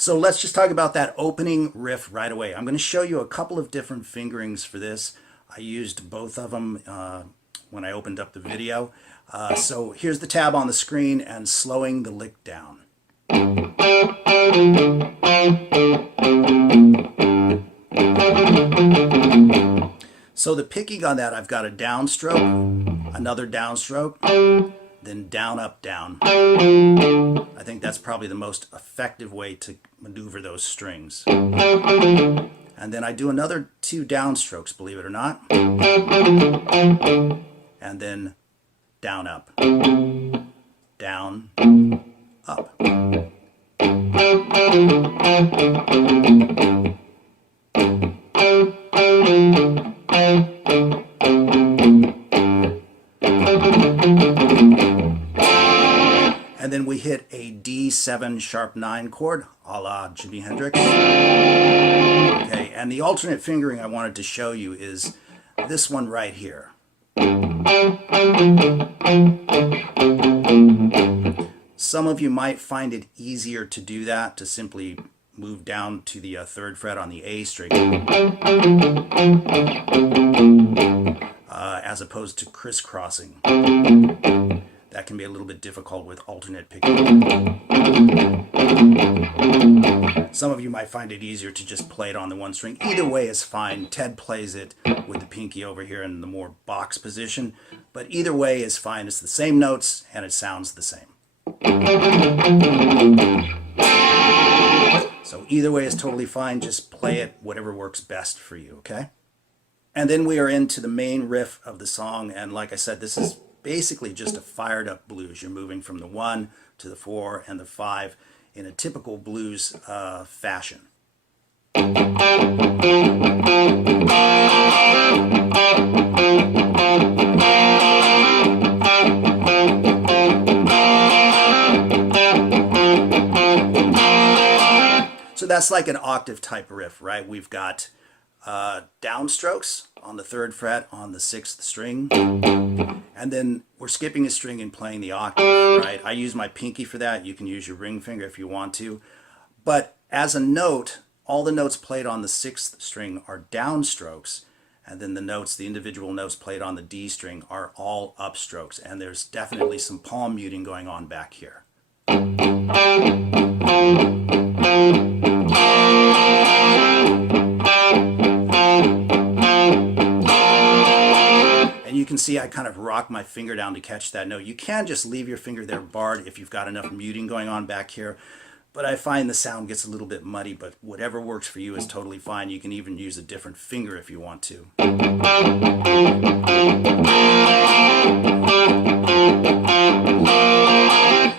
So let's just talk about that opening riff right away. I'm going to show you a couple of different fingerings for this. I used both of them when I opened up the video. So here's the tab on the screen and slowing the lick down. So the picking on that, I've got a downstroke, another downstroke, then down, up, down. I think that's probably the most effective way to maneuver those strings. And then I do another 2 downstrokes, believe it or not. And then down, up, down, up. And then we hit a D7 sharp 9 chord, a la Jimi Hendrix. Okay, and the alternate fingering I wanted to show you is this one right here. Some of you might find it easier to do that, to simply move down to the 3rd fret on the A string, as opposed to crisscrossing. That can be a little bit difficult with alternate picking. Some of you might find it easier to just play it on the 1 string. Either way is fine. Ted plays it with the pinky over here in the more box position, but either way is fine. It's the same notes and it sounds the same. So either way is totally fine. Just play it whatever works best for you, okay? And then we are into the main riff of the song, and like I said, this is basically just a fired up blues. You're moving from the 1 to the 4 and the 5 in a typical blues fashion. So that's like an octave type riff, right? We've got downstrokes on the 3rd fret on the 6th string, and then we're skipping a string and playing the octave, right? I use my pinky for that. You can use your ring finger if you want to, but as a note, all the notes played on the 6th string are downstrokes, and then the notes, the individual notes played on the D string, are all upstrokes, and there's definitely some palm muting going on back here. And you can see I kind of rock my finger down to catch that note. You can just leave your finger there barred if you've got enough muting going on back here, but I find the sound gets a little bit muddy, but whatever works for you is totally fine. You can even use a different finger if you want to.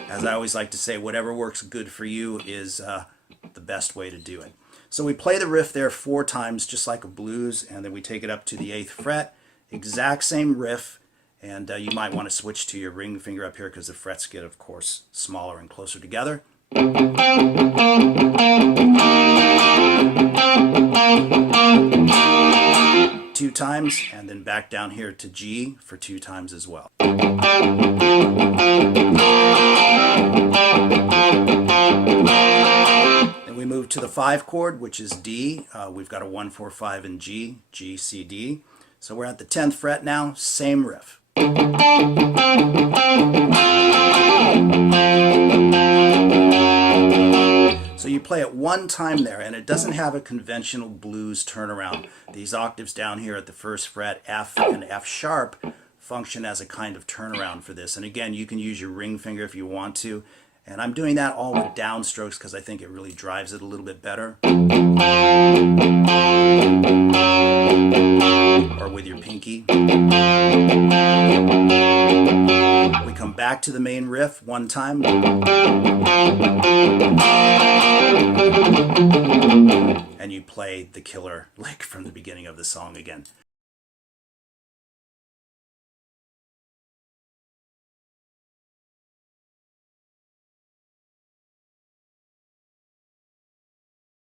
As I always like to say, whatever works good for you is the best way to do it. So we play the riff there 4 times, just like a blues, and then we take it up to the 8th fret. Exact same riff, and you might want to switch to your ring finger up here because the frets get, of course, smaller and closer together. 2 times, and then back down here to G for 2 times as well. Then we move to the 5 chord, which is D. We've got a 1, 4, 5 in G, G, C, D. So we're at the 10th fret now, same riff. So you play it 1 time there, and it doesn't have a conventional blues turnaround. These octaves down here at the 1st fret, F and F sharp, function as a kind of turnaround for this. And again, you can use your ring finger if you want to. And I'm doing that all with downstrokes because I think it really drives it a little bit better. Or with your pinky. We come back to the main riff 1 time. And you play the killer lick from the beginning of the song again.